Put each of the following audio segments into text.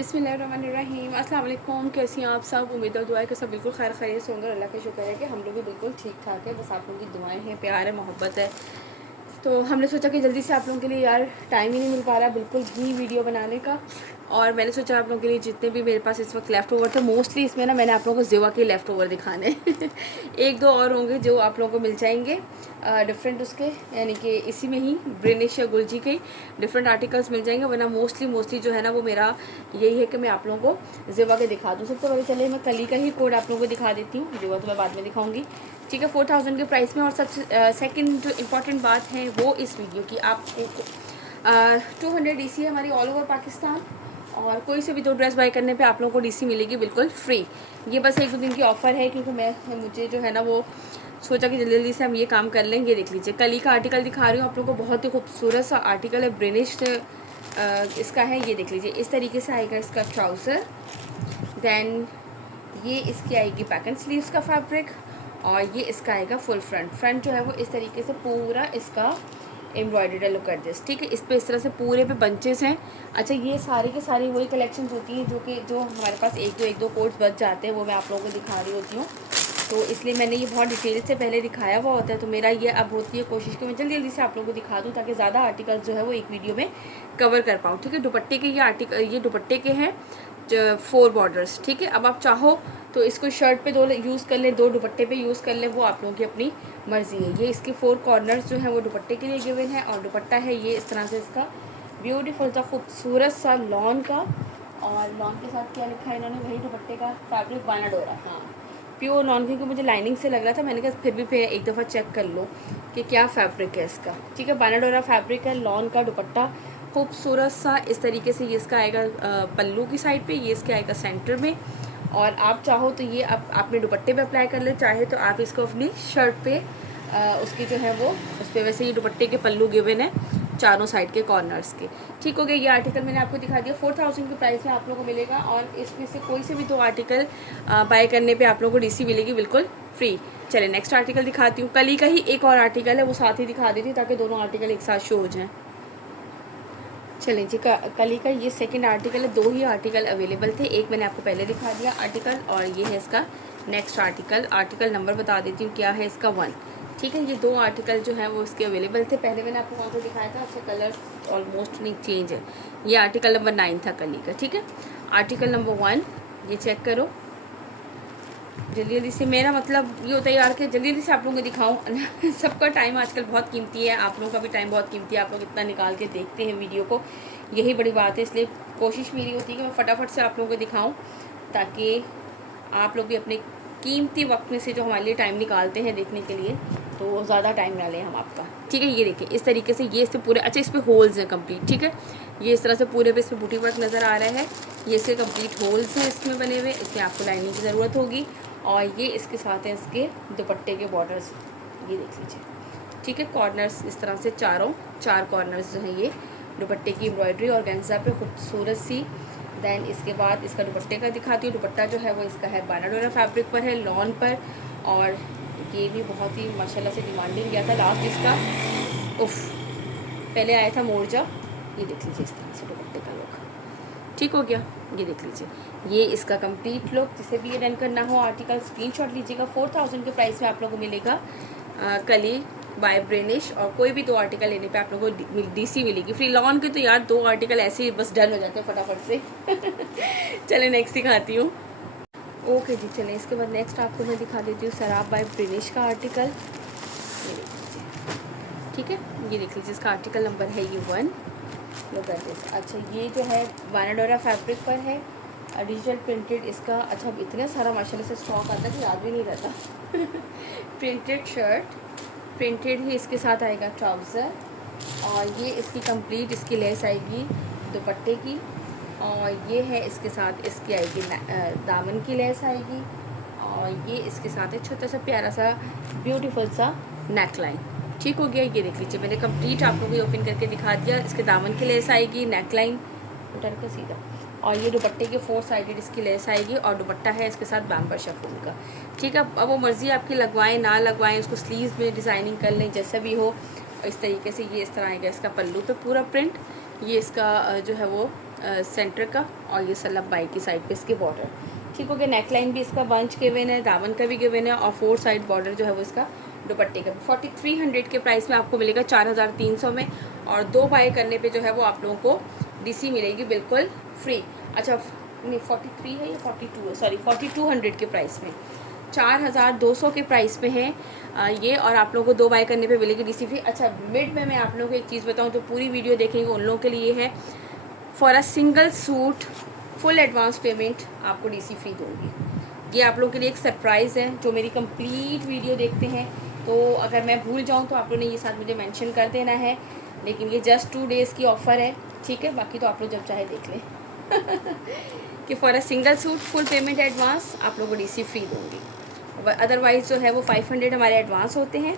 बिस्मिल्लाहिर्रहमानिर्रहीम। अस्सलाम वालेकुम। कैसी हैं आप सब? उम्मीद और दुआ है कि सब बिल्कुल खैर खैरियत से होंगे। अल्लाह का शुक्र है कि हम लोग भी बिल्कुल ठीक ठाक है। बस आप लोगों की दुआएं हैं, प्यार है, मोहब्बत है। तो हमने सोचा कि जल्दी से आप लोगों के लिए यार टाइम ही नहीं मिल पा रहा बिल्कुल भी वीडियो बनाने का। और मैंने सोचा आप लोगों के लिए जितने भी मेरे पास इस वक्त लेफ़्ट ओवर थे, मोस्टली इसमें ना मैंने आप लोगों को ज़िवा के लेफ़्ट ओवर दिखाने एक दो और होंगे जो आप लोगों को मिल जाएंगे डिफरेंट उसके, यानी कि इसी में ही ब्रिनिश या गुलजी के डिफरेंट आर्टिकल्स मिल जाएंगे। वरना मोस्टली जो है ना वो मेरा यही है कि मैं आप लोगों को ज़िवा के दिखा दूँ। सबसे पहले चलिए मैं कली का ही कोड आप लोगों को दिखा देती हूँ, ज़िवा तो मैं बाद में दिखाऊँगी। ठीक है, 4000 के प्राइस में। और सबसे सेकंड जो इम्पॉर्टेंट बात है वो इस वीडियो की, आपको 200 DC है हमारी ऑल ओवर पाकिस्तान। और कोई से भी 2 ड्रेस बाय करने पे आप लोगों को DC मिलेगी बिल्कुल फ्री। ये बस 1-2 दिन की ऑफ़र है, क्योंकि मुझे जो है ना वो सोचा कि जल्दी जल्दी से हम ये काम कर लेंगे। देख लीजिए कली का आर्टिकल दिखा रही हूँ आप लोगों को, बहुत ही खूबसूरत सा आर्टिकल है, ब्रिनिश इसका है। ये देख लीजिए इस तरीके से आएगा इसका ट्राउज़र। दैन ये इसकी आएगी बैक एंड स्लीव्स का फैब्रिक। और ये इसका आएगा फुल फ्रंट जो है वो इस तरीके से पूरा इसका एम्ब्रॉयडर्ड लुक कर दिस। ठीक है, इस पे इस तरह से पूरे पे बंचेस हैं। अच्छा, ये सारी के सारी वही कलेक्शन होती हैं जो हमारे पास एक दो कोड्स बच जाते हैं, वो मैं आप लोगों को दिखा रही होती हूँ। तो इसलिए मैंने ये बहुत डिटेल से पहले दिखाया हुआ होता है। तो मेरा ये अब होती है कोशिश कि मैं जल्दी जल्दी से आप लोगों को दिखा दूँ, ताकि ज़्यादा आर्टिकल्स जो है वो एक वीडियो में कवर कर पाऊँ। ठीक है, दुपट्टे के ये दुपट्टे के हैं 4 बॉर्डर्स। ठीक है, अब आप चाहो तो इसको शर्ट पे 2 यूज़ कर लें, 2 दुपट्टे पे यूज़ कर लें, वो आप लोगों की अपनी मर्ज़ी है। ये इसके 4 कॉर्नर्स जो हैं वो दुपट्टे के लिए गिवन है। और दुपट्टा है ये इस तरह से इसका ब्यूटीफुल सा खूबसूरत सा लॉन का। और लॉन के साथ क्या लिखा है इन्होंने, वही दुपट्टे का फैब्रिक बानाडोरा, हाँ प्योर लॉन, क्योंकि मुझे लाइनिंग से लग रहा था। मैंने कहा फिर भी एक दफ़ा चेक कर लो कि क्या फैब्रिक है इसका। ठीक है, बानाडोरा फैब्रिक है, लॉन का दुपट्टा खूबसूरत सा इस तरीके से। ये इसका आएगा पल्लू की साइड पे, ये इसके आएगा सेंटर में। और आप चाहो तो ये आप अपने दुपट्टे पे अप्लाई कर ले, चाहे तो आप इसको अपनी शर्ट पे उसकी जो है वो उस पर, वैसे ये दुपट्टे के पल्लू गिवन है चारों साइड के कॉर्नर्स के। ठीक हो गया, ये आर्टिकल मैंने आपको दिखा दिया। 4000 के प्राइस में आप लोगों को मिलेगा। और इसमें से कोई से भी 2 आर्टिकल बाय करने पे आप लोगों को DC मिलेगी बिल्कुल फ्री। चलिए नेक्स्ट आर्टिकल दिखाती हूँ। कली का ही एक और आर्टिकल है, वो साथ ही दिखा देती हूँ ताकि दोनों आर्टिकल एक साथ शो हो जाएँ। चलें जी, कली का ये सेकंड आर्टिकल है। 2 ही आर्टिकल अवेलेबल थे, एक मैंने आपको पहले दिखा दिया आर्टिकल, और ये है इसका नेक्स्ट आर्टिकल नंबर बता देती हूँ क्या है इसका 1। ठीक है, ये 2 आर्टिकल जो हैं वो इसके अवेलेबल थे। पहले मैंने आपको वहाँ पर दिखाया था, अच्छा कलर ऑलमोस्ट नहीं चेंज है। ये आर्टिकल नंबर 9 था कली का। ठीक है, आर्टिकल नंबर 1 ये चेक करो जल्दी जल्दी से। मेरा मतलब ये होता है यार कि जल्दी जल्दी से आप लोगों को दिखाऊं। सबका टाइम आजकल बहुत कीमती है, आप लोगों का भी टाइम बहुत कीमती है। आप लोग इतना निकाल के देखते हैं वीडियो को, यही बड़ी बात है। इसलिए कोशिश मेरी होती है कि मैं फटाफट से आप लोगों को दिखाऊं, ताकि आप लोग भी अपने कीमती वक्त में से जो हमारे लिए टाइम निकालते हैं देखने के लिए, तो ज़्यादा टाइम ना लें हम आपका। ठीक है, ये देखिए इस तरीके से ये इससे पूरे, अच्छा इस पर होल्स हैं कम्प्लीट। ठीक है, ये इस तरह से पूरे पे इस पर बूटी वर्क नज़र आ रहा है। ये इसके कम्प्लीट होल्स हैं इसमें बने हुए, इसमें आपको लाइनिंग की ज़रूरत होगी। और ये इसके साथ हैं इसके दुपट्टे के बॉर्डर्स, ये देख लीजिए। ठीक है, कॉर्नर्स इस तरह से 4 कॉर्नर्स जो हैं ये दुपट्टे की एम्ब्रॉयडरी और गेंजा पे खूबसूरत सी। दैन इसके बाद इसका दुपट्टे का दिखाती हूँ। दुपट्टा जो है वो इसका है बानाडोरा फैब्रिक पर है, लॉन पर। और ये भी बहुत ही माशाल्लाह से डिमांडिंग गया था लास्ट इसका, उफ पहले आया था मोरजा। ये देख लीजिए इस तरह से दुपट्टे का लुक ठीक हो गया। ये देख लीजिए, ये इसका कंप्लीट लुक। जिसे भी ये डन करना हो आर्टिकल स्क्रीनशॉट लीजिएगा। 4000 के प्राइस में आप लोगों को मिलेगा कली बाय ब्रिनिश। और कोई भी 2 आर्टिकल लेने पे आप लोगों को DC मिलेगी फ्री। लॉन के तो यार 2 आर्टिकल ऐसे ही बस डन हो जाते हैं फटाफट से। चले नेक्स्ट दिखाती हूँ। ओके जी, चलें इसके बाद नेक्स्ट आपको मैं दिखा देती हूँ सराब बाय ब्रिनिश का आर्टिकल। ये देख लीजिए, ठीक है, ये देख लीजिए इसका आर्टिकल नंबर है ये 1। लो कर दिस। अच्छा, ये जो है बानाडोरा फैब्रिक पर है, डिजिटल प्रिंटेड इसका। अच्छा, अब इतना सारा माशाल्लाह से स्टॉक आता है कि याद भी नहीं रहता। प्रिंटेड शर्ट, प्रिंटेड ही इसके साथ आएगा ट्राउज़र। और ये इसकी कंप्लीट इसकी लेस आएगी दुपट्टे की। और ये है इसके साथ इसकी आएगी दामन की लेस आएगी। और ये इसके साथ है छोटा सा प्यारा सा ब्यूटीफुल सा नेक लाइन। ठीक हो गया, ये देख लीजिए मैंने कंप्लीट आप लोगों को ओपन करके दिखा दिया। इसके दामन की लेस आएगी, नेक लाइन उतर के सीधा। और ये दुपट्टे के 4 साइडेड इसकी लेस आएगी। और दुपट्टा है इसके साथ बैम्बर शिफॉन का। ठीक है, अब वो मर्ज़ी आपकी लगवाएं ना लगवाएं, उसको स्लीव्स में डिज़ाइनिंग कर लें जैसा भी हो। इस तरीके से ये इस तरह आएगा इसका पल्लू पे पूरा प्रिंट। ये इसका जो है वो सेंटर का, और ये सलब बाई की साइड पे इसके बॉर्डर। ठीक हो गया। नेक लाइन भी इसका बंच गिवन है, दामन का भी गिवन है, और 4 साइड बॉर्डर जो है वो इसका दुपट्टे का भी 4300 के प्राइस में आपको मिलेगा 4300 में। और 2 बाय करने पे जो है वो आप लोगों को डीसी मिलेगी बिल्कुल फ्री। अच्छा नहीं 43 है या 42 है, सॉरी 4200 के प्राइस में, 4200 के प्राइस में है ये। और आप लोगों को 2 बाय करने पे मिलेगी डीसी फ्री। अच्छा मिड में मैं आप लोगों को एक चीज़ बताऊं, जो पूरी वीडियो देखेंगे उन लोगों के लिए है, for a single suit full advance payment आपको डीसी फ्री दूंगी। ये आप लोगों के लिए एक सरप्राइज़ है, जो मेरी कंप्लीट वीडियो देखते हैं। तो अगर मैं भूल जाऊँ तो आप लोगों ने ये साथ मुझे मेंशन कर देना है, लेकिन ये जस्ट 2 डेज़ की ऑफ़र है, ठीक है। बाकी तो आप लोग जब चाहे देख लें कि for a single suit full payment advance आप लोगों को डीसी फ्री दूंगी। अदरवाइज़ जो है वो 500 हमारे एडवांस होते हैं,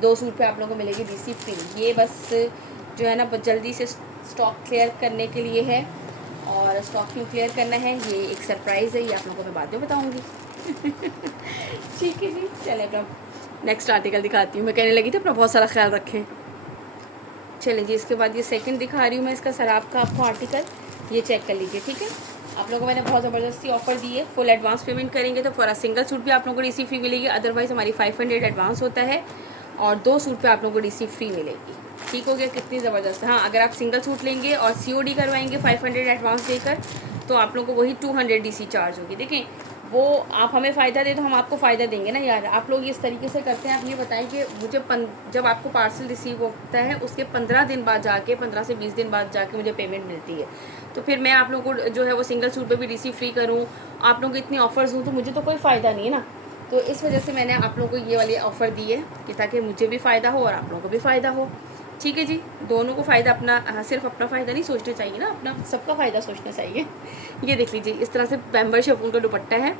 2 सूट पे आप लोगों को मिलेगी डीसी फ्री। ये बस जो है ना जल्दी से स्टॉक क्लियर करने के लिए है, और स्टॉक क्यों क्लियर करना है ये एक सरप्राइज़ है, ये आप लोगों को मैं बाद में बताऊँगी। ठीक है जी, चलें अब नेक्स्ट आर्टिकल दिखाती हूँ। मैं कहने लगी थी अपना बहुत सारा ख्याल रखें। चलें जी, इसके बाद ये सेकंड दिखा रही हूँ मैं इसका सराब का आपको आर्टिकल, ये चेक कर लीजिए, ठीक है। आप लोगों को मैंने बहुत ज़बरदस्ती ऑफर दी है, फुल एडवांस पेमेंट करेंगे तो फॉर सिंगल सूट भी आप लोगों को डीसी फ्री मिलेगी, अदरवाइज़ हमारी 500 एडवांस होता है, और 2 सूट पे आप लोगों को डीसी फ्री मिलेगी। ठीक हो गया, कितनी ज़बरदस्त। हाँ, अगर आप सिंगल सूट लेंगे और सीओडी करवाएंगे 500 एडवांस देकर, तो आप लोगों को वही 200 डीसी चार्ज होगी। देखें, वो आप हमें फ़ायदा दे तो हम आपको फ़ायदा देंगे ना यार। आप लोग इस तरीके से करते हैं। आप ये बताएं कि मुझे जब आपको पार्सल रिसीव होता है उसके 15 दिन बाद जाके, 15 से 20 दिन बाद जाके मुझे पेमेंट मिलती है, तो फिर मैं आप लोगों को जो है वो सिंगल सूट पे भी डीसी फ्री करूँ, आप लोगों को इतनी ऑफ़र्स दूँ, तो मुझे तो कोई फ़ायदा नहीं है ना। तो इस वजह से मैंने आप लोगों को ये वाली ऑफ़र दी है कि ताकि मुझे भी फ़ायदा हो और आप लोगों को भी फ़ायदा हो। ठीक है जी, दोनों को फ़ायदा, अपना सिर्फ अपना फ़ायदा नहीं सोचना चाहिए ना, अपना सबका फ़ायदा सोचना चाहिए। ये देख लीजिए, इस तरह से पैम्बर शिफॉन का दुपट्टा है,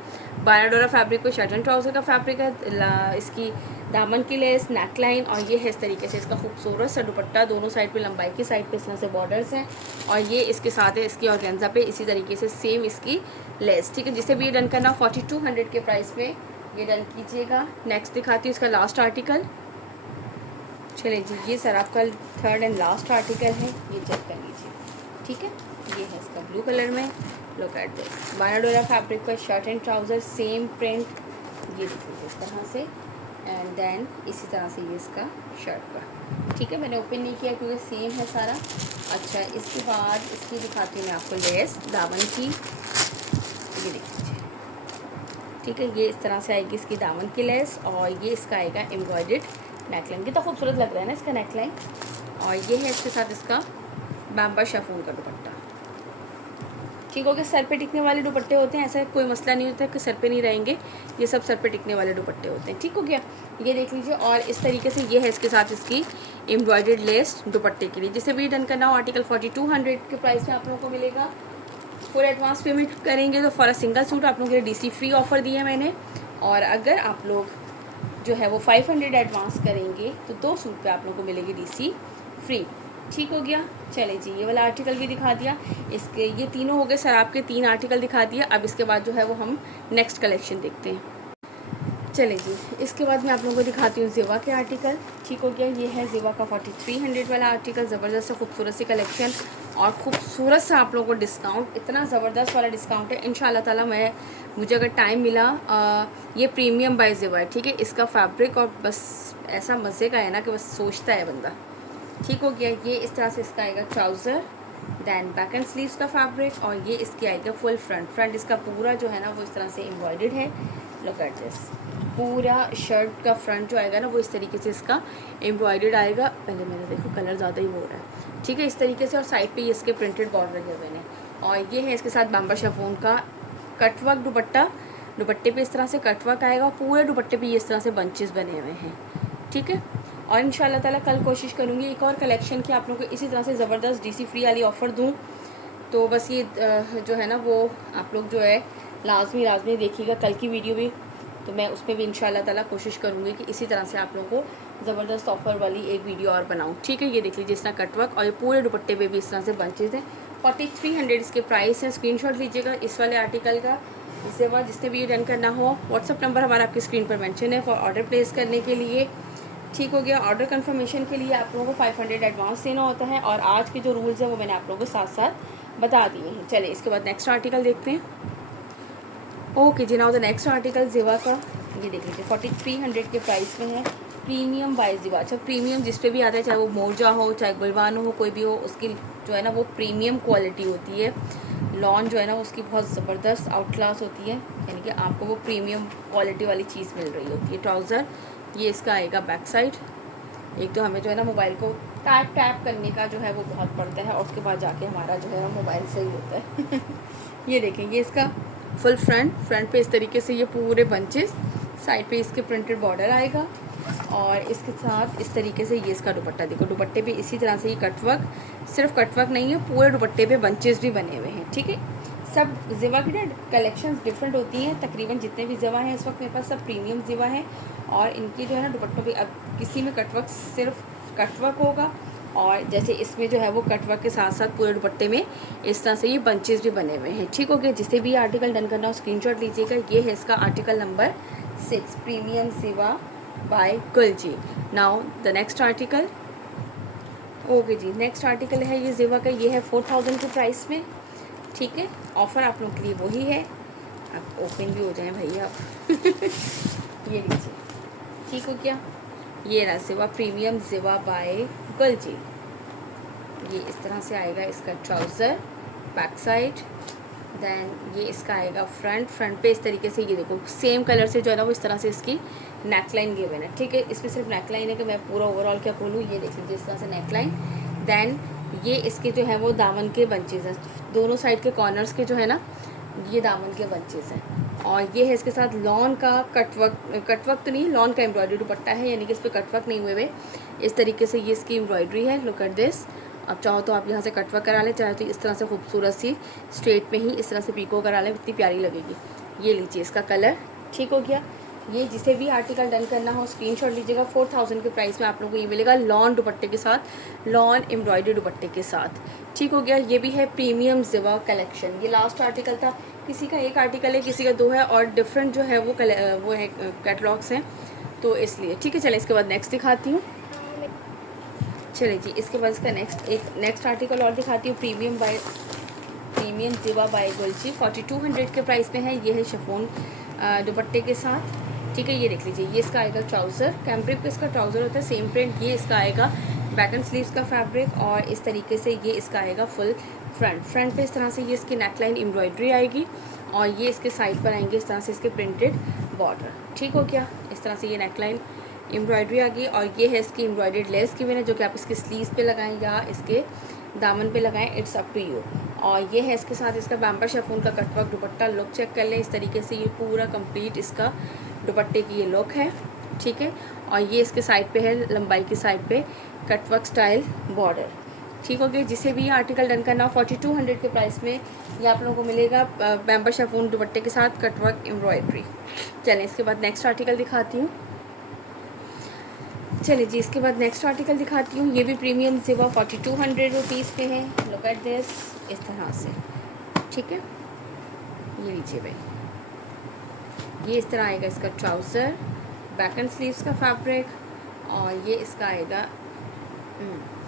12 डोरा फैब्रिक को शर्ट एंड ट्राउज़र का फैब्रिक है, इसकी दामन की लेस, नेक लाइन, और ये है इस तरीके से इसका खूबसूरत सा दुपट्टा, दोनों साइड पे लंबाई की साइड पे इस तरह से बॉर्डर्स हैं, और ये इसके साथ है इसकी ऑर्गेन्जा पे इसी तरीके से सेम इसकी लेस। ठीक है, जिसे भी ये डन करना 4200 के प्राइस में ये डन कीजिएगा। नेक्स्ट दिखाती हूँ इसका लास्ट आर्टिकल। चलिए जी, ये सर आपका 3rd एंड लास्ट आर्टिकल है, ये चेक कर लीजिए, ठीक है। ये है इसका ब्लू कलर में, लुक एट दिस, 12 डोरा फैब्रिक पर shirt and trouser, same print, ये देख लीजिए इस तरह से, एंड देन इसी तरह से ये इसका शर्ट का। ठीक है, मैंने ओपन नहीं किया क्योंकि सेम है सारा। अच्छा, इसके बाद इसकी दिखाती हूँ मैं आपको लेस दामन की, ये देख लीजिए, ठीक है। ये इस तरह से आएगी इसकी दामन की लेस, और ये इसका आएगा एम्ब्रॉयडर्ड नेकलाइन। कितना खूबसूरत लग रहा है ना इसका नेकलाइन, और ये है इसके साथ इसका बैम्बर शिफॉन का दुपट्टा। ठीक हो गया, सर पे टिकने वाले दुपट्टे होते हैं, ऐसा कोई मसला नहीं होता कि सर पे नहीं रहेंगे, ये सब सर पे टिकने वाले दुपट्टे होते हैं। ठीक हो गया, ये देख लीजिए, और इस तरीके से ये है इसके साथ इसकी एम्ब्रॉयडर्ड लेस दुपट्टे के लिए। जिसे भी डन करना हो आर्टिकल 4200 के प्राइस में आप लोगों को मिलेगा। फुल एडवांस पेमेंट करेंगे तो फॉर अ सिंगल सूट आप लोगों के लिए डीसी फ्री ऑफ़र दिया है मैंने, और अगर आप लोग जो है वो 500 एडवांस करेंगे तो 2 सूट पे आप लोगों को मिलेगी डीसी फ्री। ठीक हो गया। चले जी, ये वाला आर्टिकल भी दिखा दिया, इसके ये तीनों हो गए सर आपके 3 आर्टिकल दिखा दिया। अब इसके बाद जो है वो हम नेक्स्ट कलेक्शन देखते हैं। चले जी, इसके बाद मैं आप लोगों को दिखाती हूँ ज़िवा के आर्टिकल। ठीक हो गया, ये है ज़िवा का 4300 वाला आर्टिकल, ज़बरदस्त सा खूबसूरत सी कलेक्शन, और खूबसूरत सा आप लोगों को डिस्काउंट, इतना ज़बरदस्त वाला डिस्काउंट है। इंशाल्लाह ताला मुझे अगर टाइम मिला, ये प्रीमियम बाय ज़िवा है, ठीक है। इसका फैब्रिक और बस ऐसा मज़े का है ना कि बस सोचता है बंदा। ठीक हो गया, ये इस तरह से इसका आएगा trouser, then back and sleeves का फैब्रिक, और ये इसकी आएगा फुल फ्रंट इसका पूरा जो है ना वो इस तरह से एम्ब्रॉयडर्ड है। लुक एट दिस, पूरा शर्ट का फ्रंट जो आएगा ना वो इस तरीके से इसका एम्ब्रॉयडर्ड आएगा। पहले मैंने देखो कलर ज़्यादा ही हो रहा है, ठीक है, इस तरीके से, और साइड पे ये इसके प्रिंटेड बॉर्डर लगे हुए हैं, और ये है इसके साथ बैम्बर शिफॉन का कटवर्क दुपट्टा, दुपट्टे पे इस तरह से कटवर्क आएगा, पूरे दुपट्टे पे ये इस तरह से बंचेस बने हुए हैं। ठीक है, और इंशाल्लाह ताला कल कोशिश करूँगी एक और कलेक्शन की आप लोगों को इसी तरह से ज़बरदस्त डीसी फ्री वाली ऑफ़र दूँ। तो बस ये जो है ना वो आप लोग जो है लाजमी देखिएगा कल की वीडियो भी, तो मैं उसमें भी इंशाल्लाह ताला कोशिश करूँगी कि इसी तरह से आप लोगों को ज़बरदस्त ऑफ़र वाली एक वीडियो और बनाऊँ। ठीक है, ये देख लीजिए इस तरह कटवर्क, और ये पूरे दुपट्टे पे भी इस तरह से बंचेज हैं। 4300 इसके प्राइस हैं। स्क्रीनशॉट लीजिएगा इस वाले आर्टिकल का। इसके बाद जिसने भी ये डन करना हो, व्हाट्सअप नंबर हमारा आपकी स्क्रीन पर मेंशन है फॉर ऑर्डर प्लेस करने के लिए। ठीक हो गया, ऑर्डर कंफर्मेशन के लिए आप लोगों को 500 एडवांस देना होता है, और आज के जो रूल्स हैं वो मैंने आप लोगों को साथ साथ बता दिए हैं। चलिए इसके बाद नेक्स्ट आर्टिकल देखते हैं। ओके जी, now the next article Ziva का, ये देख लीजिए 4300 के प्राइस में है। प्रीमियम बाय ज़िवा। अच्छा, प्रीमियम जिस पे भी आता है, चाहे वो मोजा हो चाहे गुलवानो हो, कोई भी हो, उसकी जो है ना वो प्रीमियम क्वालिटी होती है। लॉन जो है ना उसकी बहुत ज़बरदस्त आउट क्लास होती है, यानी कि आपको वो प्रीमियम क्वालिटी वाली चीज़ मिल रही होती है। ट्राउज़र ये इसका आएगा बैक साइड। एक तो हमें जो है ना मोबाइल को टैप टैप करने का जो है वो बहुत पड़ता है, और उसके बाद जाके हमारा जो है ना मोबाइल सही होता है। ये देखेंगे इसका फुल फ्रंट पे इस तरीके से ये पूरे बंचेस, साइड पे इसके प्रिंटेड बॉर्डर आएगा, और इसके साथ इस तरीके से ये इसका दुपट्टा। देखो दुपट्टे पे इसी तरह से ये कटवर्क, सिर्फ कटवर्क नहीं है, पूरे दुपट्टे पे बंचेस भी बने हुए हैं। ठीक है, सब ज़िवा की ना कलेक्शंस डिफरेंट होती हैं। तकरीबन जितने भी ज़िवा हैं इस वक्त मेरे पास सब प्रीमियम ज़िवा हैं, और इनकी जो है ना दुपट्टों पे अब किसी में कटवर्क सिर्फ कटवर्क होगा, और जैसे इसमें जो है वो कटवर्क के साथ साथ पूरे दुपट्टे में इस तरह से ये बंचेस भी बने हुए हैं। ठीक हो गया। जिसे भी आर्टिकल डन करना हो स्क्रीनशॉट लीजिएगा। ये है इसका article number 6, premium Ziva by Gulji. Now the next article. Okay जी, नेक्स्ट आर्टिकल है ये ज़िवा का, ये है 4000 के प्राइस में। ठीक है, ऑफ़र आप लोगों के लिए वही है। अब ओपन भी हो जाए भैया आप। ये लीजिए, ठीक हो क्या। ये रहा ज़िवा प्रीमियम ज़िवा बाय गुलजी। ये इस तरह से आएगा इसका ट्राउज़र, बैक साइड, देन ये इसका आएगा फ्रंट पे इस तरीके से। ये देखो सेम कलर से जो है ना वो इस तरह से इसकी नेकलाइन गिवन है। ठीक है, इसमें सिर्फ नेकलाइन है कि मैं पूरा ओवरऑल क्या खोलूँ। ये देख लीजिए इस तरह से नेकलाइन, देन ये इसके जो है वो दामन के बंचेज हैं, दोनों साइड के कॉर्नर्स के जो है ना ये दामन के बंचेज हैं। और ये है इसके साथ लॉन का कटवर्क तो नहीं, लॉन का एम्ब्रॉयडरी दुपट्टा है, यानी कि इस पर कटवर्क नहीं हुए हुए। इस तरीके से ये इसकी एम्ब्रॉयडरी है। Look at this. अब चाहो तो आप यहाँ से कटवर्क करा लें, चाहे तो इस तरह से खूबसूरत सी स्ट्रेट में ही इस तरह से पीको करा लें, इतनी प्यारी लगेगी। ये लीजिए इसका कलर। ठीक हो गया। ये जिसे भी आर्टिकल डन करना हो स्क्रीनशॉट लीजिएगा। 4000 के प्राइस में आप लोगों को ये मिलेगा लॉन दुपट्टे के साथ, लॉन एम्ब्रॉयडरी दुपट्टे के साथ। ठीक हो गया। ये भी है प्रीमियम ज़िवा कलेक्शन। ये लास्ट आर्टिकल था, किसी का एक आर्टिकल है, किसी का दो है, और डिफरेंट जो है वो है कैटलॉग्स हैं, तो इसलिए। ठीक है, चले इसके बाद नेक्स्ट दिखाती हूँ। चलिए जी, इसके बाद इसका नेक्स्ट आर्टिकल और दिखाती हूँ। प्रीमियम ज़िवा बाय गुलजी 4200 के प्राइस में है। ये है शिफॉन दुपट्टे के साथ। ठीक है, ये देख लीजिए, ये इसका आएगा ट्राउज़र, कैम्ब्रिक पे इसका ट्राउज़र होता है, सेम प्रिंट। ये इसका आएगा बैक एंड स्लीव्स का फैब्रिक, और इस तरीके से ये इसका आएगा फुल फ्रंट पे इस तरह से ये इसकी नेकलाइन एम्ब्रॉयडरी आएगी, और ये इसके साइड पर आएंगे इस तरह से इसके प्रिंटेड बॉर्डर। ठीक हो गया। इस तरह से ये नेकलाइन एम्ब्रॉयडरी आ गई, और ये है इसकी एम्ब्रॉयडर्ड लेस की है, जो कि आप इसके स्लीव्स पे लगाएं या इसके दामन पे लगाएं, इट्स अप टू यू। और ये है इसके साथ इसका बैम्बर शिफॉन का कटवर्क दुपट्टा। लुक चेक कर लें, इस तरीके से ये पूरा कंप्लीट इसका दुपट्टे की ये लुक है। ठीक है, और ये इसके साइड पे है, लंबाई की साइड पे कटवर्क स्टाइल बॉर्डर। ठीक हो गया। जिसे भी ये आर्टिकल डन करना 4200 के प्राइस में ये आप लोगों को मिलेगा बैम्बर शिफॉन दुपट्टे के साथ कटवर्क एम्ब्रॉयडरी। चलें इसके बाद नेक्स्ट आर्टिकल दिखाती हूँ। चलिए जी, इसके बाद नेक्स्ट आर्टिकल दिखाती हूँ। ये भी प्रीमियम ज़िवा 4200 रुपीज़ पे है। लुक एट दिस, इस तरह से। ठीक है, ये लीजिए भाई, ये इस तरह आएगा इसका ट्राउज़र, बैक एंड स्लीव्स का फैब्रिक, और ये इसका आएगा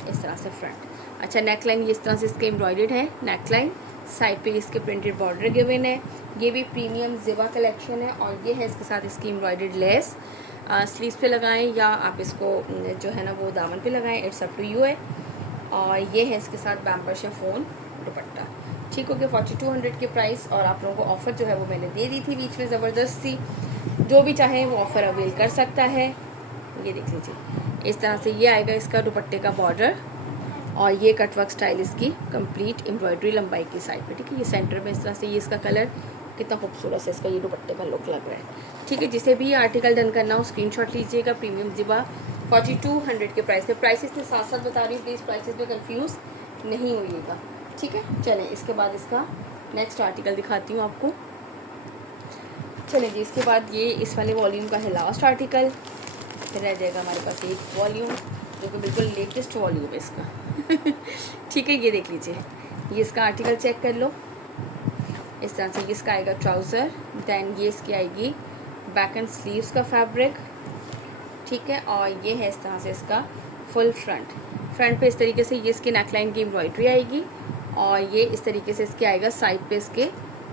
इस तरह से फ्रंट। अच्छा, नेकलाइन ये इस तरह से इसके एम्ब्रॉयडर्ड है नेकलाइन, साइड पे इसके प्रिंटेड बॉर्डर गिवन है। ये भी प्रीमियम ज़िवा कलेक्शन है, और ये है इसके साथ इसकी एम्ब्रॉयडर्ड लेस। स्लीव्स पे लगाएं या आप इसको जो है ना वो दामन पे लगाएं, इट्स अप टू यू है। और ये है इसके साथ बैम्बर शिफॉन दुपट्टा। ठीक हो गया। 4200 के प्राइस, और आप लोगों को ऑफ़र जो है वो मैंने दे दी थी बीच में ज़बरदस्त सी, जो भी चाहे वो ऑफ़र अवेल कर सकता है। ये देख लीजिए, इस तरह से ये आएगा इसका दुपट्टे का बॉर्डर, और ये कटवर्क स्टाइल इसकी कंप्लीट एम्ब्रॉयडरी लंबाई की साइड पे। ठीक है, ये सेंटर में इस तरह से ये इसका कलर कितना खूबसूरत से इसका ये दुपट्टे का लुक लग रहा है। ठीक है, जिसे भी आर्टिकल डन करना हो स्क्रीनशॉट लीजिएगा। प्रीमियम ज़िवा 4200 के प्राइस में। प्राइसेस के साथ साथ बता रही हूँ, प्लीज़ प्राइसेस में कंफ्यूज नहीं होइएगा। ठीक है, चलें इसके बाद इसका नेक्स्ट आर्टिकल दिखाती हूँ आपको। चलें जी, इसके बाद ये इस वाले वॉल्यूम का है लास्ट आर्टिकल, फिर रह जाएगा हमारे पास एक वॉल्यूम जो कि बिल्कुल लेटेस्ट वॉल्यूम है इसका। ठीक है, ये देख लीजिए, ये इसका आर्टिकल चेक कर लो। इस तरह से इसका आएगा ट्राउज़र, देन ये इसकी आएगी बैक एंड स्लीव्स का फैब्रिक। ठीक है, और ये है इस तरह से इसका फुल फ्रंट पे इस तरीके से ये इसकी नेकलाइन की एम्ब्रॉयडरी आएगी, और ये इस तरीके से इसके आएगा साइड पे इसके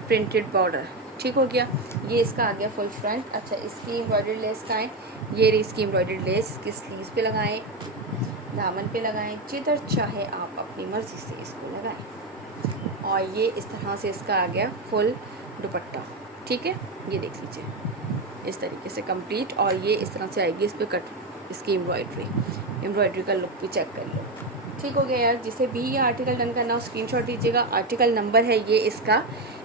प्रिंटेड बॉर्डर। ठीक हो गया, ये इसका आ गया फुल फ्रंट। अच्छा, इसकी एम्ब्रॉयडर्ड लेस का है, ये रही इसकी एम्ब्रॉयडर्ड लेस। इसकी स्लीव्स पे लगाएं, दामन पे लगाएं, जिधर चाहे आप अपनी मर्ज़ी से इसको लगाएं। और ये इस तरह से इसका आ गया फुल दुपट्टा। ठीक है, ये देख लीजिए इस तरीके से कंप्लीट। और ये इस तरह से आएगी इस पर कट, इसकी एम्ब्रॉयडरी का लुक भी चेक कर लो। ठीक हो गया यार, जिसे भी ये आर्टिकल डन करना हो स्क्रीनशॉट दीजिएगा। आर्टिकल नंबर है ये इसका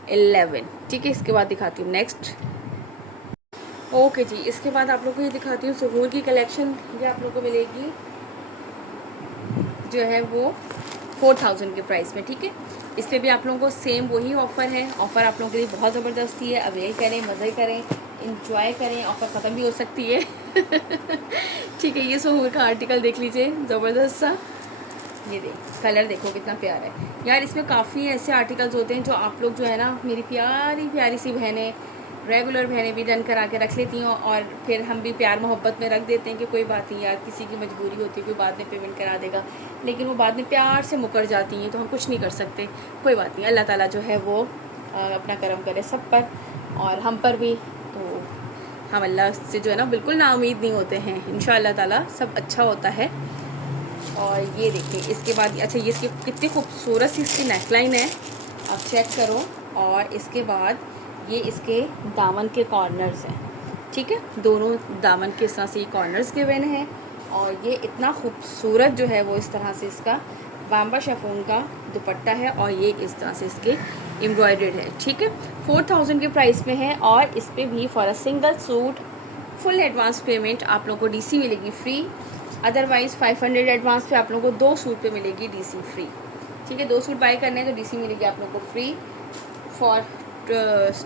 11। ठीक है, इसके बाद दिखाती हूँ नेक्स्ट। ओके जी, इसके बाद आप लोग को ये दिखाती हूँ सुहूर की कलेक्शन। ये आप लोग को मिलेगी जो है वो 4000 के प्राइस में। ठीक है, इस पर भी आप लोगों को सेम वही ऑफ़र है। ऑफ़र आप लोगों के लिए बहुत ज़बरदस्ती है, अवेल करें, मज़े करें, इंजॉय करें। ऑफ़र ख़त्म भी हो सकती है। ठीक है, ये सुहूर का आर्टिकल देख लीजिए, ज़बरदस्त सा। ये कलर देखो कितना प्यारा है यार। इसमें काफ़ी ऐसे आर्टिकल्स होते हैं जो आप लोग जो है ना, मेरी प्यारी प्यारी सी बहनें, रेगुलर बहनें भी डन करा के रख लेती हैं, और फिर हम भी प्यार मोहब्बत में रख देते हैं कि कोई बात नहीं यार, किसी की मजबूरी होती है, कोई बाद में पेमेंट करा देगा, लेकिन वो बाद में प्यार से मुकर जाती हैं, तो हम कुछ नहीं कर सकते। कोई बात नहीं, अल्लाह ताला जो है वो अपना करम करे सब पर और हम पर भी। तो हम अल्लाह से जो है ना बिल्कुल नाउमीद नहीं होते हैं, इंशाअल्लाह ताला सब अच्छा होता है। और ये देखिए इसके बाद, अच्छा ये इसकी कितनी खूबसूरत सी इसकी नेकलाइन है, आप चेक करो। और इसके बाद ये इसके दामन के कॉर्नर्स हैं। ठीक है, दोनों दामन के इस तरह से ये कॉर्नर्स के बने हैं। और ये इतना खूबसूरत जो है वो इस तरह से इसका बाम्बा शेफून का दुपट्टा है, और ये इस तरह से इसके एम्ब्रॉयडर्ड है। ठीक है, 4000 के प्राइस में है। और इस पर भी for a single suit full advance payment आप लोगों को डीसी मिलेगी फ्री। अदरवाइज़ 500 एडवांस पे आप लोगों को 2 सूट पे मिलेगी डीसी फ्री। ठीक है, 2 सूट बाय करने हैं तो डीसी मिलेगी आप लोगों को फ्री फॉर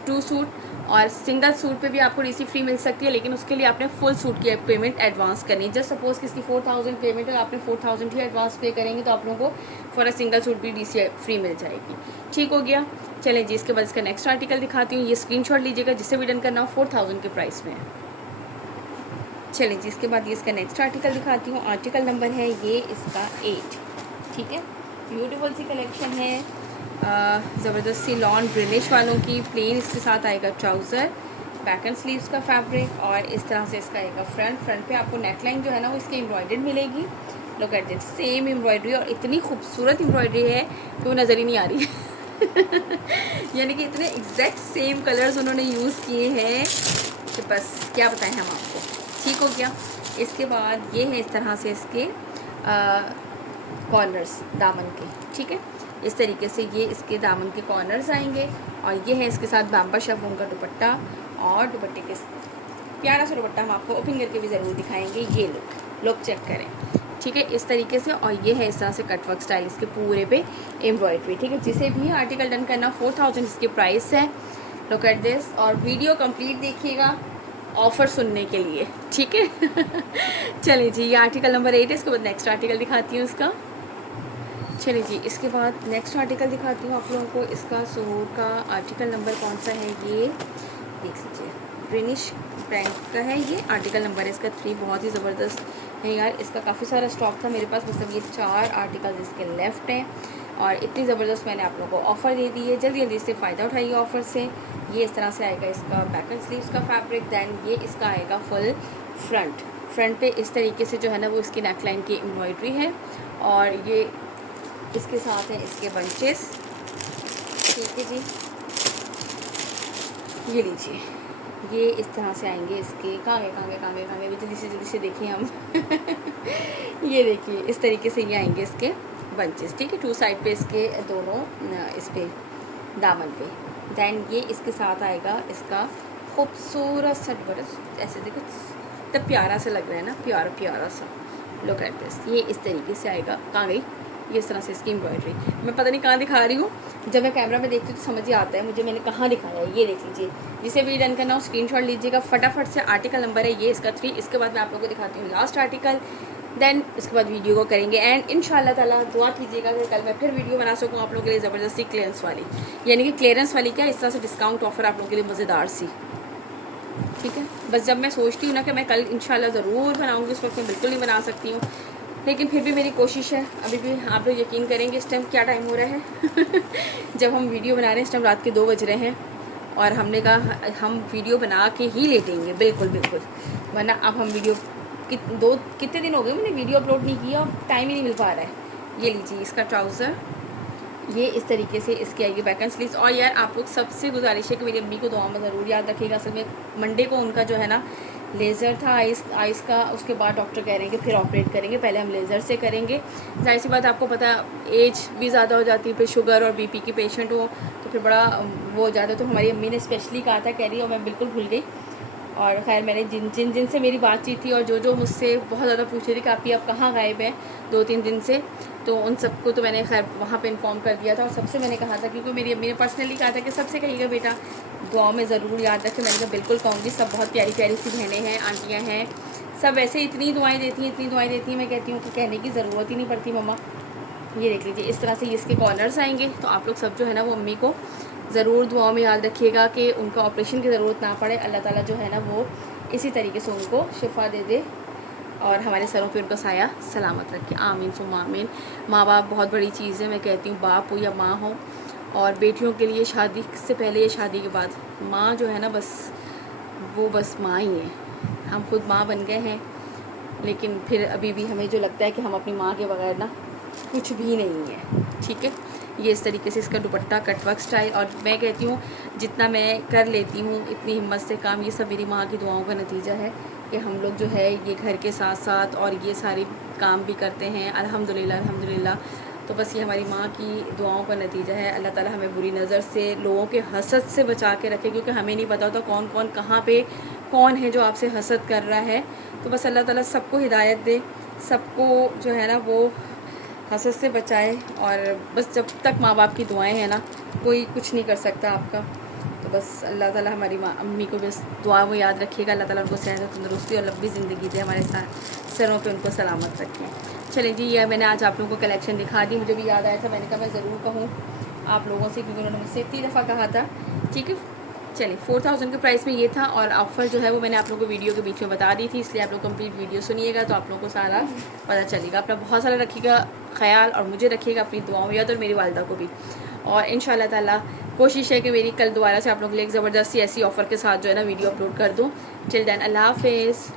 2 सूट। और सिंगल सूट पे भी आपको डीसी फ्री मिल सकती है, लेकिन उसके लिए आपने फुल सूट की पेमेंट एडवांस करनी है। जस्ट सपोज कि इसकी 4000 पेमेंट है, आपने 4000 ही एडवांस पे करेंगे तो आप लोगों को फॉर अ सिंगल सूट भी डीसी फ्री मिल जाएगी। ठीक हो गया, चलें जी, इसके बाद इसका नेक्स्ट आर्टिकल दिखाती हूँ। ये स्क्रीनशॉट लीजिएगा, जिससे भी डन करना हो 4000 के प्राइस में। चलिए जी, इसके बाद ये इसका नेक्स्ट आर्टिकल दिखाती हूँ। आर्टिकल नंबर है ये इसका 8। ठीक है, ब्यूटीफुल सी कलेक्शन है, ज़बरदस्त सी लॉन ग्रीनिश वालों की। प्लेन इसके साथ आएगा ट्राउज़र, बैक एंड स्लीव्स का फैब्रिक, और इस तरह से इसका आएगा फ्रंट पे आपको नेकलाइन जो है ना वो इसकी एम्ब्रॉयडर्ड मिलेगी। Look at this, same embroidery, और इतनी खूबसूरत एम्ब्रॉयडरी है कि वो नज़र ही नहीं आ रही है। यानी कि इतने एग्जैक्ट सेम कलर्स उन्होंने यूज़ किए हैं कि बस क्या बताएं हम आपको। ठीक हो गया, इसके बाद ये है इस तरह से इसके कॉर्नर्स दामन के। ठीक है, इस तरीके से ये इसके दामन के कॉर्नर्स आएंगे। और ये है इसके साथ बाम्बा शेफून का दुपट्टा, और दुपट्टे के प्यारा सा दुपट्टा हम आपको ओपन करके भी ज़रूर दिखाएंगे। ये लुक चेक करें। ठीक है, इस तरीके से। और ये है इस तरह से कटवर्क स्टाइल इसके पूरे पे एम्ब्रॉयडरी। ठीक है, जिसे भी आर्टिकल डन करना 4000 इसके प्राइस है। लुक एट दिस, और वीडियो कंप्लीट देखिएगा ऑफ़र सुनने के लिए। ठीक है। चलिए जी, ये आर्टिकल नंबर 8 है। इसके बाद नेक्स्ट आर्टिकल दिखाती हूँ इसका। चलिए जी, इसके बाद नेक्स्ट आर्टिकल दिखाती हूँ आप लोगों को। इसका सुहूर का आर्टिकल नंबर कौन सा है ये देख लीजिए, ग्रीनिश ब्रांड का है ये। आर्टिकल नंबर है इसका 3। बहुत ही ज़बरदस्त है यार, इसका काफ़ी सारा स्टॉक था मेरे पास, मतलब ये 4 आर्टिकल इसके लेफ़्ट हैं। और इतनी ज़बरदस्त मैंने आप लोगों को ऑफ़र दे दी है, जल्दी जल्दी से फ़ायदा उठाइए ऑफ़र से। ये इस तरह से आएगा इसका बैक एंड स्लीव्स का फैब्रिक। दैन ये इसका आएगा फुल फ्रंट पे इस तरीके से जो है ना वो इसकी नेकलाइन की एम्ब्रॉयडरी है। और ये इसके साथ है इसके बंचेस। ठीक है जी, ये लीजिए, ये इस तरह से आएंगे इसके। कांगे जल्दी से देखिए हम। ये देखिए इस तरीके से ये आएंगे इसके बंचेस। ठीक है, 2 साइड पे इसके दोनों इस पे दामन पे। दैन ये इसके साथ आएगा इसका खूबसूरत सा बरस, ऐसे देखो तब प्यारा सा लग रहा है ना, प्यारा सा। लुक एट दिस, ये इस तरीके से आएगा। कहाँ गई ये इस तरह से इसकी एम्ब्रॉयडरी, मैं पता नहीं कहाँ दिखा रही हूँ, जब मैं कैमरा में देखती हूँ तो समझ ही आता है मुझे मैंने कहाँ दिखाया है। ये देख लीजिए, जिसे भी डन करना हो स्क्रीनशॉट लीजिएगा फटाफट से। आर्टिकल नंबर है ये इसका 3। इसके बाद मैं आप लोगों को दिखाती हूँ लास्ट आर्टिकल, देन उसके बाद वीडियो को करेंगे एंड इंशाल्लाह ताला दुआ कीजिएगा कि कल मैं फिर वीडियो बना सकूँ आप लोगों के लिए ज़बरदस्ती क्लियरेंस वाली, यानी कि क्लियरेंस वाली क्या, इस तरह से डिस्काउंट ऑफर आप लोगों के लिए मज़ेदार सी। ठीक है, बस जब मैं सोचती हूँ ना कि मैं कल इंशाल्लाह ज़रूर बनाऊँगी, उस वक्त मैं बिल्कुल नहीं बना सकती हूँ। लेकिन फिर भी मेरी कोशिश है। अभी भी आप लोग यकीन करेंगे इस टाइम क्या टाइम हो रहा है जब हम वीडियो बना रहे हैं इस टाइम रात के 2 बज रहे हैं, और हमने कहा हम वीडियो बना के ही लेटेंगे, बिल्कुल बिल्कुल, वरना अब हम वीडियो कितने दिन हो गए मैंने वीडियो अपलोड नहीं किया और टाइम ही नहीं मिल पा रहा है। ये लीजिए इसका ट्राउज़र, ये इस तरीके से इसकी आएगी बैक एंड स्लीव्स। और यार आप लोग सबसे गुजारिश है कि मेरी अम्मी को दुआ में ज़रूर याद रखिएगा। असल में मंडे को उनका जो है ना लेज़र था आइस का, उसके बाद डॉक्टर कह रहे हैं कि फिर ऑपरेट करेंगे, पहले हम लेज़र से करेंगे। जाहिर सी बात आपको पता है एज भी ज़्यादा हो जाती है, फिर शुगर और बीपी की पेशेंट हो तो फिर बड़ा वो हो जाता है। तो हमारी अम्मी ने स्पेशली कहा था, कह रही है, और मैं बिल्कुल भूल गई। और खैर मैंने जिन से मेरी बातचीत थी और जो मुझसे बहुत ज़्यादा पूछ रही थी कि आप कहाँ गायब हैं 2-3 दिन से, तो उन सबको तो मैंने खैर वहाँ पे इन्फॉर्म कर दिया था। और सबसे मैंने कहा था, क्योंकि मेरी अम्मी ने पर्सनली कहा था कि सबसे कहिएगा बेटा दुआओं में ज़रूर याद रखें। मैंने कहा बिल्कुल कहूँगी, सब बहुत प्यारी प्यारी सी बहनें हैं, आंटियाँ हैं, सब ऐसे इतनी दुआएँ देती हैं, मैं कहती हूँ कि कहने की ज़रूरत ही नहीं पड़ती मम्मा। ये देख लीजिए इस तरह से इसके कॉर्नर्स आएंगे। तो आप लोग सब जो है ना वो अम्मी को ज़रूर दुआओं में याद रखिएगा कि उनका ऑपरेशन की ज़रूरत ना पड़े। अल्लाह ताला जो है ना वो इसी तरीके से उनको शिफा दे दे और हमारे सरों पे उनका साया सलामत रखे, आमीन सुम्मा आमीन। माँ बाप बहुत बड़ी चीज़ है, मैं कहती हूँ, बाप हो या माँ हो, और बेटियों के लिए शादी से पहले या शादी के बाद माँ जो है ना बस माँ ही है। हम खुद माँ बन गए हैं, लेकिन फिर अभी भी हमें जो लगता है कि हम अपनी माँ के बगैर ना कुछ भी नहीं है। ठीक है, ये इस तरीके से इसका दुपट्टा कटवर्क स्टाइल। और मैं कहती हूँ जितना मैं कर लेती हूँ इतनी हिम्मत से काम, ये सब मेरी माँ की दुआओं का नतीजा है कि हम लोग जो है ये घर के साथ साथ और ये सारे काम भी करते हैं, अल्हम्दुलिल्लाह अल्हम्दुलिल्लाह। तो बस ये हमारी माँ की दुआओं का नतीजा है। अल्लाह ताला हमें बुरी नज़र से, लोगों के हसद से बचा के रखे, क्योंकि हमें नहीं पता होता कौन कौन कहाँ पे कौन है जो आपसे हसद कर रहा है। तो बस अल्लाह ताला सबको हिदायत दे, सबको जो है ना वो हसद से बचाए। और बस जब तक माँ बाप की दुआएं हैं ना कोई कुछ नहीं कर सकता आपका। तो बस अल्लाह ताला हमारी माँ अम्मी को बस दुआ में याद रखिएगा, अल्लाह ताला उनको सेहत तंदुरुस्ती और लंबी ज़िंदगी दे, हमारे सरों पे उनको सलामत रखें। चलिए जी, ये मैंने आज आप लोगों को कलेक्शन दिखा दी, मुझे भी याद आया था, मैंने कहा मैं ज़रूर कहूँ आप लोगों से, क्योंकि उन्होंने मुझसे इतनी दफ़ा कहा था। ठीक है, चलिए 4000 के प्राइस में ये था, और ऑफ़र जो है वो मैंने आप लोगों को वीडियो के बीच में बता दी थी, इसलिए आप लोग कंप्लीट वीडियो सुनिएगा तो आप लोगों को सारा पता चलेगा। अपना बहुत सारा रखिएगा ख्याल, और मुझे रखिएगा अपनी दुआओं में याद, और मेरी वालिदा को भी। और इंशाल्लाह ताला कोशिश है कि मेरी कल दोबारा से आप लोगों के लिए एक ज़बरदस्ती ऐसी ऑफ़र के साथ जो है ना वीडियो अपलोड कर दूँ। टिल देन अल्लाह हाफ़िज़।